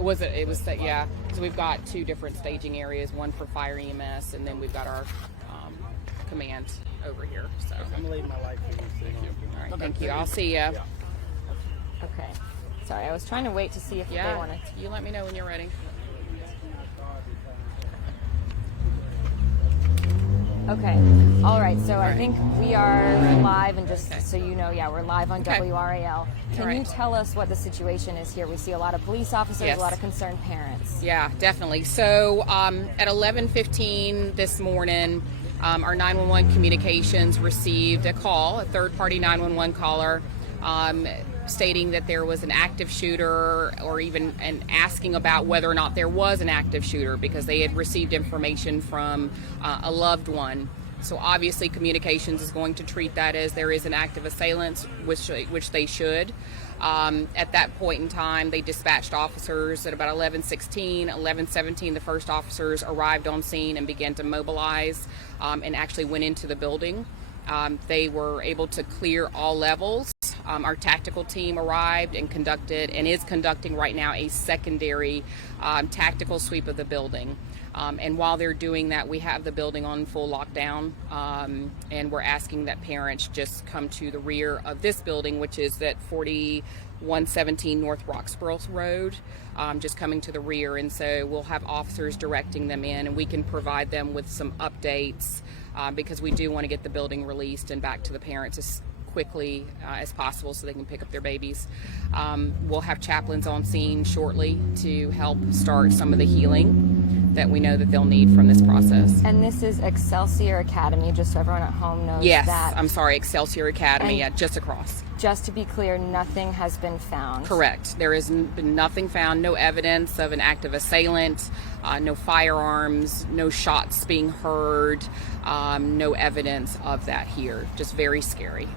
It was that, yeah. So we've got 2 different staging areas, one for fire EMS, and then we've got our command over here. So I'm gonna leave my life for you. Thank you. all right, thank you. I'll see you. Yeah. Okay. Sorry, I was trying to wait to see if they wanted to. You let me know when you're ready. Okay. All right. So I think we are live, and just so you know, we're live on WRAL. Can you tell us what the situation is here? We see a lot of police officers, a lot of concerned parents. Yeah, definitely. So at 11:15 this morning, our 911 communications received a call, a third-party 911 caller, stating that there was an active shooter, or even asking about whether or not there was an active shooter, because they had received information from a loved one. So obviously communications is going to treat that as there is an active assailant, which they should. At that point in time, they dispatched officers at about 11:16, 11:17. The first officers arrived on scene and began to mobilize and actually went into the building. They were able to clear all levels. Our tactical team arrived and is conducting right now a secondary tactical sweep of the building. And while they're doing that, we have the building on full lockdown, and we're asking that parents just come to the rear of this building, which is at 4117 North Roxboro Road, just coming to the rear. And so we'll have officers directing them in, and we can provide them with some updates because we do want to get the building released and back to the parents as quickly as possible so they can pick up their babies. We'll have chaplains on scene shortly to help start some of the healing that we know that they'll need from this process. And this is Excelsior Academy, just so everyone at home knows that. Yes, I'm sorry, Excelsior Academy, just across. Just to be clear, nothing has been found. Correct. There has been nothing found, no evidence of an active assailant, no firearms, no shots being heard, no evidence of that here. Just very scary.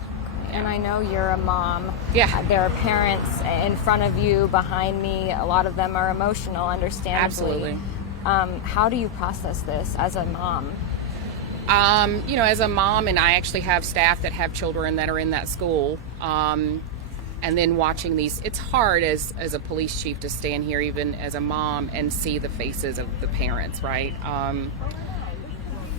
And I know you're a mom. Yeah. There are parents in front of you, behind me. A lot of them are emotional, understandably. Absolutely. How do you process this as a mom? As a mom, and I actually have staff that have children that are in that school, and then watching these, it's hard as a police chief to stand here, even as a mom, and see the faces of the parents, right?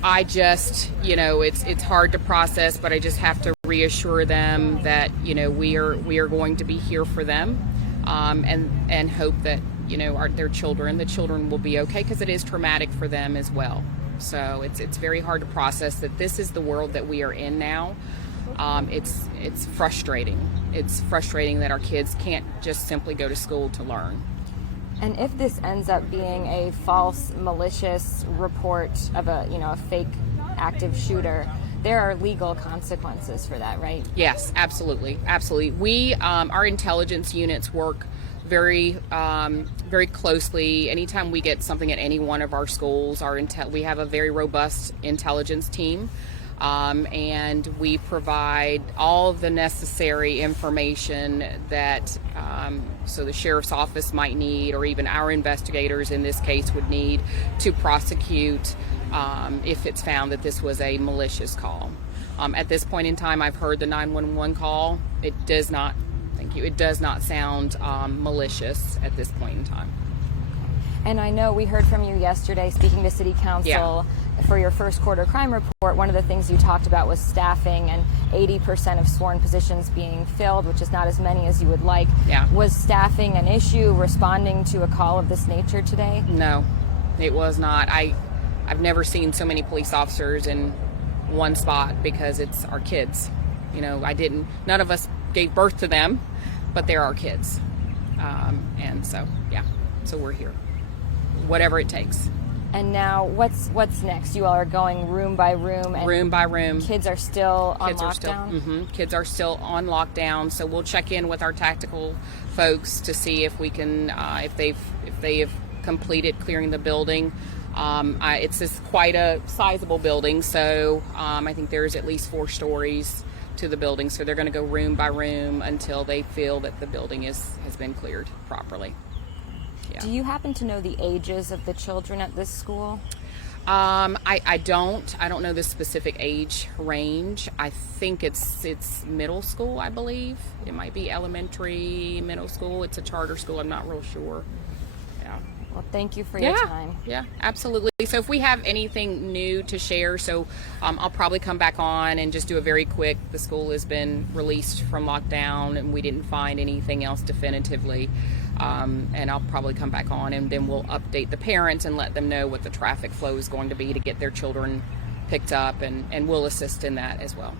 I just, it's hard to process, but I just have to reassure them that, we are going to be here for them, and hope that, the children will be okay, because it is traumatic for them as well. So it's very hard to process that this is the world that we are in now. It's frustrating. It's frustrating that our kids can't just simply go to school to learn. And if this ends up being a false, malicious report of a fake active shooter, there are legal consequences for that, right? Yes, absolutely. We, our intelligence units work very closely. Anytime we get something at any one of our schools, we have a very robust intelligence team, and we provide all of the necessary information that so the sheriff's office might need, or even our investigators in this case would need to prosecute if it's found that this was a malicious call. At this point in time, I've heard the 911 call. It does not sound malicious at this point in time. And I know we heard from you yesterday, speaking to City Council for your first quarter crime report. One of the things you talked about was staffing and 80% of sworn positions being filled, which is not as many as you would like. Yeah. Was staffing an issue responding to a call of this nature today? No, it was not. I've never seen so many police officers in one spot, because it's our kids. None of us gave birth to them, but they're our kids. And so we're here, whatever it takes. And now what's next? You all are going room by room. And room by room. Kids are still on lockdown? Kids are still on lockdown. So we'll check in with our tactical folks to see if we can, if they have completed clearing the building. It's quite a sizable building, so I think there's at least 4 stories to the building. So they're going to go room by room until they feel that the building has been cleared properly. Yeah. Do you happen to know the ages of the children at this school? I don't know the specific age range. I think it's middle school, I believe. It might be elementary, middle school. It's a charter school. I'm not real sure. Well, thank you for your time. Yeah, absolutely. So if we have anything new to share, I'll probably come back on and just do a very quick, the school has been released from lockdown and we didn't find anything else definitively. And I'll probably come back on and then we'll update the parents and let them know what the traffic flow is going to be to get their children picked up, and we'll assist in that as well.